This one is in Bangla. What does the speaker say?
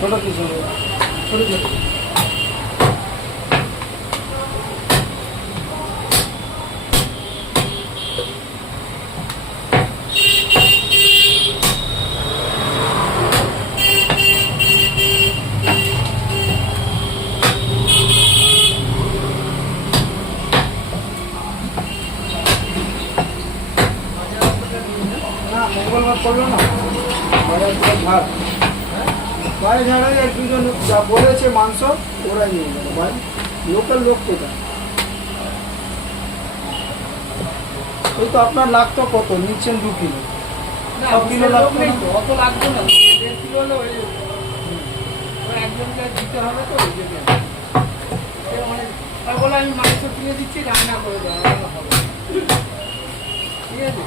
ছোটো পিস হবে, ছোটো ছোটো। না মঙ্গলবার করলো না, বাজার থেকে ঝাড় বাইরে ঝাড়াই, এক দুজন যা বলেছে মাংস ওরাই নিয়ে যাবে ভাই, লোকাল লোক কোথায়? ওই তো আপনার লাগতো কত নিচ্ছেন 2 কিলো, সব কিলো লাগতো না, অত লাগবে না, 1.5 কিলো হলে হয়ে যাবে। একজনকে দিতে হবে তো ওই জন্য অনেক বলে আমি মাংস কিনে দিচ্ছি, রান্না করে দেওয়া হবে, ঠিক আছে।